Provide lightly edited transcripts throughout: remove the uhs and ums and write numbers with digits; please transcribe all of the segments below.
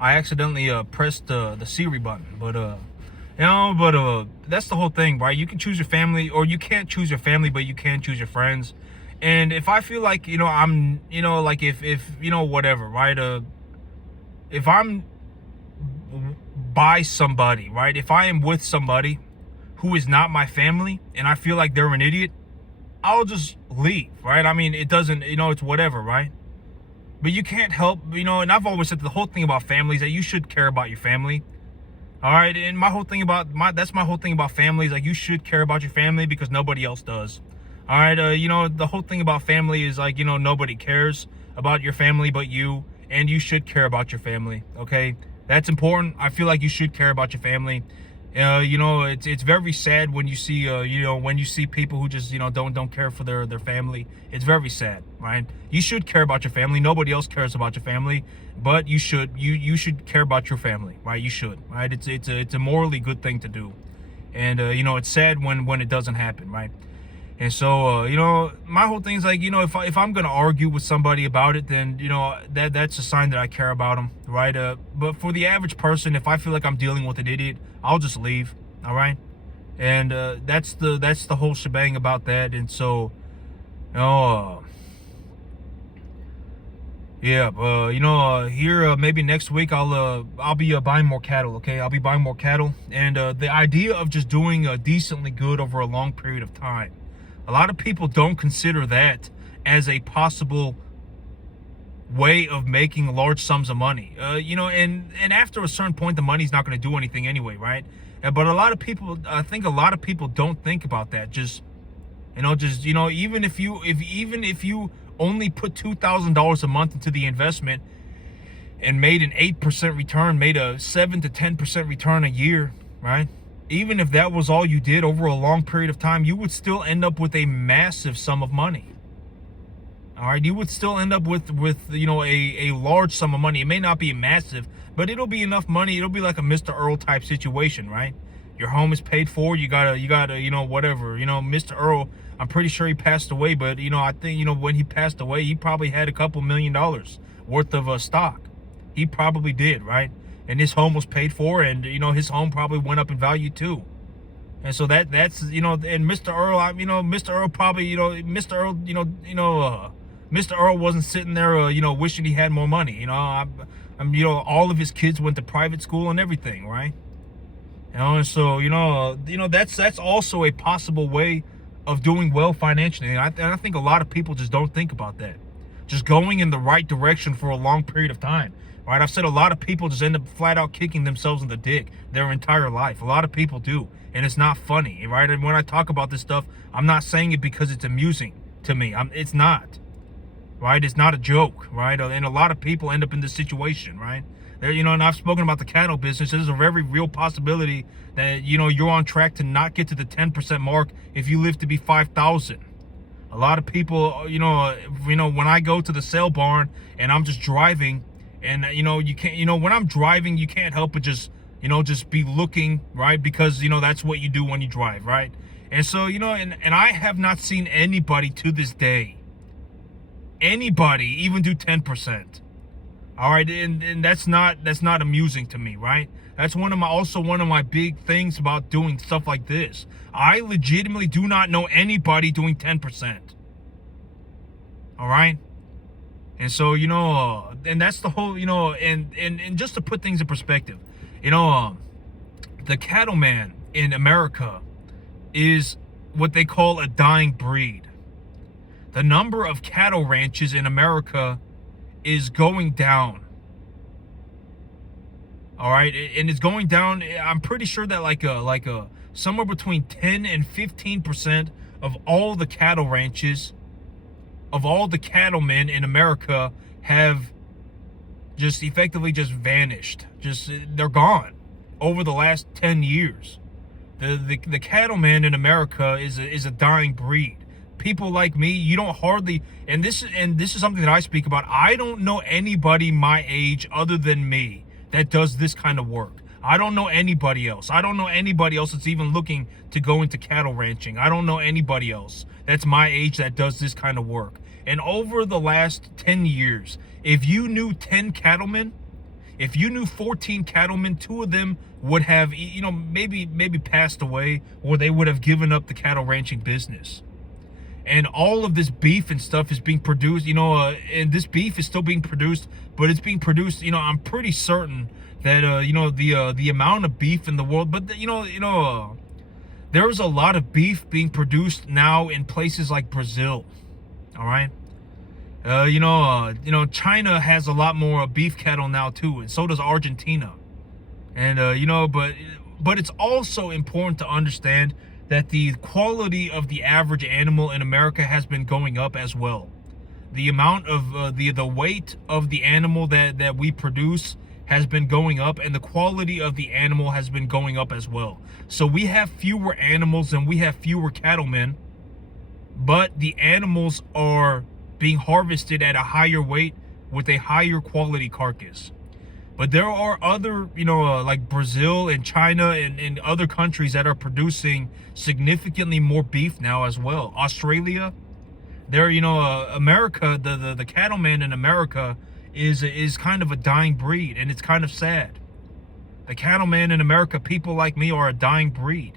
I accidentally pressed the Siri button. That's the whole thing, right? You can choose your family, or you can't choose your family, but you can choose your friends. And if I feel like, I'm, like if whatever, right? If I'm by somebody, right? If I am with somebody who is not my family and I feel like they're an idiot, I'll just leave, right? I mean, it doesn't, it's whatever, right? But you can't help, and I've always said the whole thing about families that you should care about your family. All right. And that's my whole thing about families. Like, you should care about your family because nobody else does. All right. The whole thing about family is like, nobody cares about your family but you, and you should care about your family. Okay. That's important. I feel like you should care about your family. It's very sad when you see when you see people who just don't care for their family. It's very sad, right? You should care about your family. Nobody else cares about your family, but you should care about your family, right? You should, right? It's a morally good thing to do, and it's sad when it doesn't happen, right? And so, my whole thing is like, if I'm gonna argue with somebody about it, then that's a sign that I care about them, right? But for the average person, if I feel like I'm dealing with an idiot, I'll just leave, all right? And that's the whole shebang about that. And so, here maybe next week I'll be buying more cattle. Okay, I'll be buying more cattle, and the idea of just doing decently good over a long period of time. A lot of people don't consider that as a possible way of making large sums of money. And after a certain point, the money's not going to do anything anyway, right? But I think a lot of people don't think about that. Even if you only put $2,000 a month into the investment and made an 8% return, made a 7 to 10% return a year, right? Even if that was all you did over a long period of time, you would still end up with a massive sum of money. All right, you would still end up with a large sum of money. It may not be massive, but it'll be enough money. It'll be like a Mr. Earl type situation, right? Your home is paid for. You gotta whatever. Mr. Earl, I'm pretty sure he passed away, but I think when he passed away, he probably had a couple $1 million worth of stock. He probably did, right? And his home was paid for, and his home probably went up in value too. And so that's and Mr. Earl, Mr. Earl probably, Mr. Earl wasn't sitting there, wishing he had more money. All of his kids went to private school and everything, right? And so that's also a possible way of doing well financially. And I think a lot of people just don't think about that. Just going in the right direction for a long period of time. Right, I've said a lot of people just end up flat out kicking themselves in the dick their entire life. A lot of people do, and it's not funny, right? And when I talk about this stuff, I'm not saying it because it's amusing to me. It's not, right? It's not a joke, right? And a lot of people end up in this situation, right? And I've spoken about the cattle business. There's a very real possibility that you're on track to not get to the 10% mark if you live to be 5,000. A lot of people, when I go to the sale barn and I'm just driving. And you can't, when I'm driving, you can't help but just be looking, right? Because that's what you do when you drive, right? And so and I have not seen anybody to this day, even do 10%. All right, and that's not amusing to me, right? That's one of my big things about doing stuff like this. I legitimately do not know anybody doing 10%. All right. And so, and that's the whole, and just to put things in perspective, the cattleman in America is what they call a dying breed. The number of cattle ranches in America is going down. All right. And it's going down. I'm pretty sure that like a somewhere between 10 and 15% of all the cattle ranches, of all the cattlemen in America, have just effectively just vanished. They're gone over the last 10 years. The cattleman in America is a dying breed. People like me, you don't hardly, and this is something that I speak about. I don't know anybody my age other than me that does this kind of work. I don't know anybody else. I don't know anybody else that's even looking to go into cattle ranching. I don't know anybody else that's my age that does this kind of work. And over the last 10 years, if you knew 10 cattlemen, If you knew 14 cattlemen, 2 of them would have, maybe passed away, or they would have given up the cattle ranching business. And all of this beef and stuff is being produced, and this beef is still being produced, but it's being produced, I'm pretty certain that, the amount of beef in the world, but, there's a lot of beef being produced now in places like Brazil, all right? China has a lot more beef cattle now too, and so does Argentina. And, but it's also important to understand that the quality of the average animal in America has been going up as well. The amount of the weight of the animal that we produce has been going up, and the quality of the animal has been going up as well. So we have fewer animals and we have fewer cattlemen, but the animals are being harvested at a higher weight with a higher quality carcass. But there are other, like Brazil and China and other countries that are producing significantly more beef now as well. Australia, America, the cattleman in America is kind of a dying breed, and it's kind of sad. The cattleman in America, people like me, are a dying breed.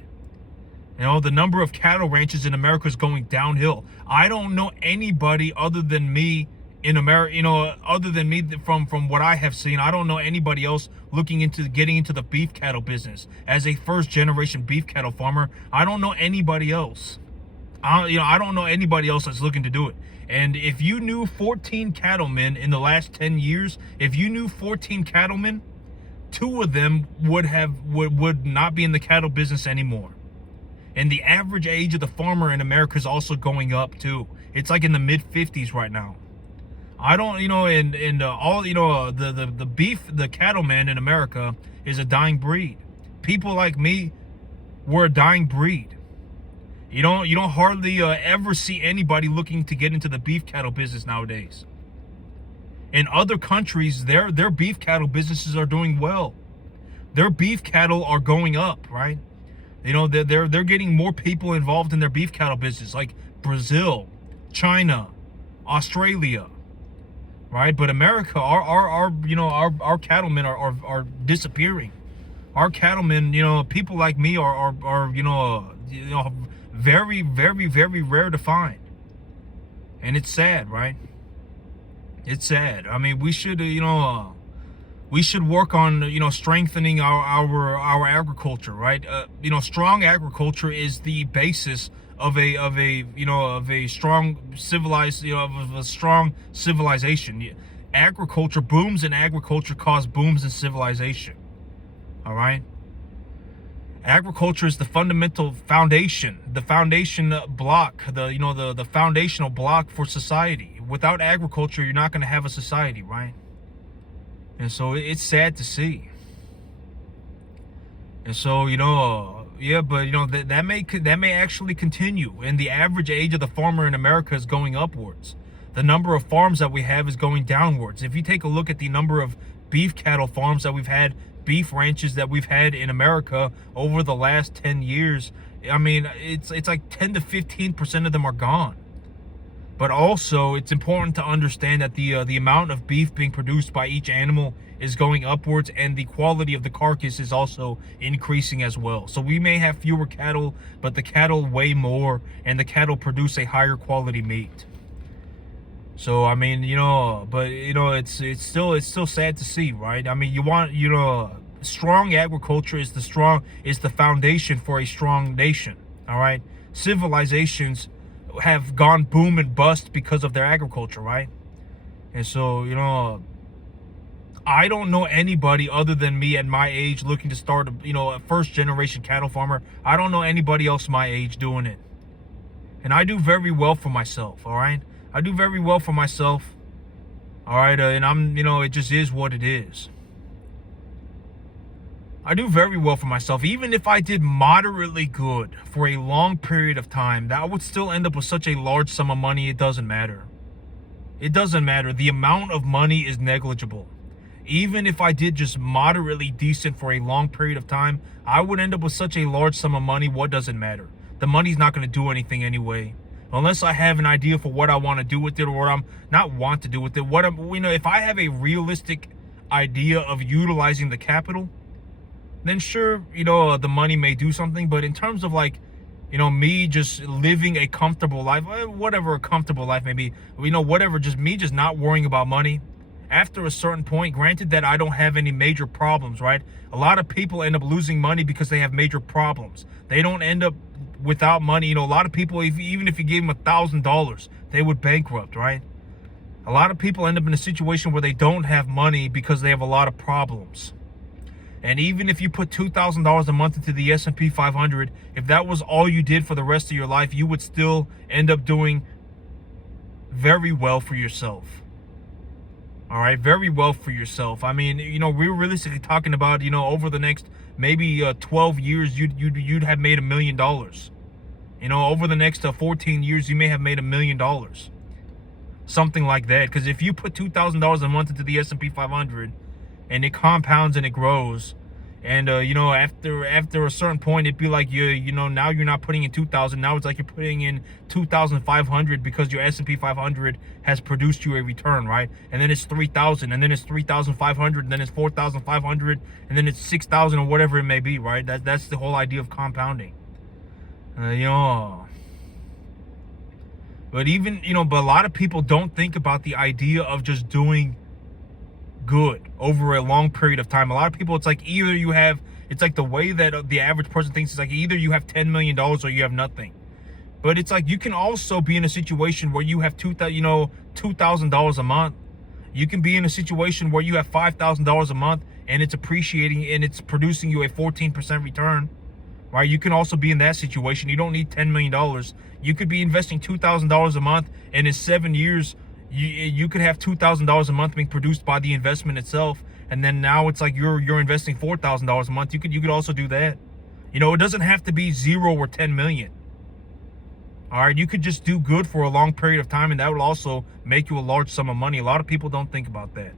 The number of cattle ranches in America is going downhill. I don't know anybody other than me in America, other than me from what I have seen. I don't know anybody else looking into getting into the beef cattle business. As a first generation beef cattle farmer, I don't know anybody else. I don't know anybody else that's looking to do it. And if you knew 14 cattlemen in the last 10 years, if you knew 14 cattlemen, 2 of them would not be in the cattle business anymore. And the average age of the farmer in America is also going up too. It's like in the mid 50s right now. I don't, the cattleman in America is a dying breed. People like me, we're a dying breed. You don't hardly ever see anybody looking to get into the beef cattle business nowadays. In other countries, their beef cattle businesses are doing well. Their beef cattle are going up, right? They're getting more people involved in their beef cattle business, like Brazil, China, Australia, right? But America, our cattlemen are disappearing. Our cattlemen, people like me are very, very, very rare to find. And it's sad, right? It's sad. I mean, we should work on, strengthening our agriculture, right? Strong agriculture is the basis of a strong civilized, of a strong civilization. Agriculture, booms in agriculture cause booms in civilization. All right? Agriculture is the fundamental foundation, the foundation block, the foundational block for society. Without agriculture, you're not going to have a society, right? And so it's sad to see. And so, that may actually continue. And the average age of the farmer in America is going upwards. The number of farms that we have is going downwards. If you take a look at the number of beef cattle farms that we've had, beef ranches that we've had in America over the last 10 years, I mean, it's like 10 to 15% of them are gone. But also, it's important to understand that the amount of beef being produced by each animal is going upwards, and the quality of the carcass is also increasing as well. So we may have fewer cattle, but the cattle weigh more, and the cattle produce a higher quality meat. So I mean, it's still sad to see, right? I mean, you want, strong agriculture is the foundation for a strong nation. All right, civilizations have gone boom and bust because of their agriculture, right? And so, I don't know anybody other than me at my age looking to start a first generation cattle farmer. I don't know anybody else my age doing it. And I do very well for myself, all right? I do very well for myself, all right? And I'm, it just is what it is. I do very well for myself. Even if I did moderately good for a long period of time, that would still end up with such a large sum of money, it doesn't matter. It doesn't matter. The amount of money is negligible. Even if I did just moderately decent for a long period of time, I would end up with such a large sum of money. What does it matter? The money's not going to do anything anyway. Unless I have an idea for what I want to do with it, or what I'm not want to do with it. If I have a realistic idea of utilizing the capital, then sure, the money may do something. But in terms of like, me just living a comfortable life, whatever a comfortable life may be, whatever, just me just not worrying about money. After a certain point, granted that I don't have any major problems, right? A lot of people end up losing money because they have major problems. They don't end up without money. A lot of people, even if you gave them $1,000, they would bankrupt, right? A lot of people end up in a situation where they don't have money because they have a lot of problems. And even if you put $2,000 a month into the S&P 500, if that was all you did for the rest of your life, you would still end up doing very well for yourself. All right, very well for yourself. I mean, we're realistically talking about, over the next maybe 12 years, you'd have made $1 million. Over the next 14 years, you may have made $1 million, something like that. Because if you put $2,000 a month into the S&P 500, and it compounds and it grows, and after a certain point, it'd be like now you're not putting in 2,000. Now it's like you're putting in 2,500 because your S&P 500 has produced you a return, right? And then it's 3,000, and then it's 3,500, and then it's 4,500, and then it's 6,000 or whatever it may be, right? That's the whole idea of compounding. But even but a lot of people don't think about the idea of just doing good over a long period of time. A lot of people, it's like it's like the way that the average person thinks is like either you have $10 million or you have nothing. But it's like you can also be in a situation where you have $2,000 a month. You can be in a situation where you have $5,000 a month and it's appreciating and it's producing you a 14% return. Right? You can also be in that situation. You don't need $10 million. You could be investing $2,000 a month, and in 7 years you could have $2,000 a month being produced by the investment itself, and then now it's like you're investing $4,000 a month. You could also do that. It doesn't have to be 0 or 10 million. All right, you could just do good for a long period of time, and that will also make you a large sum of money. A lot of people don't think about that.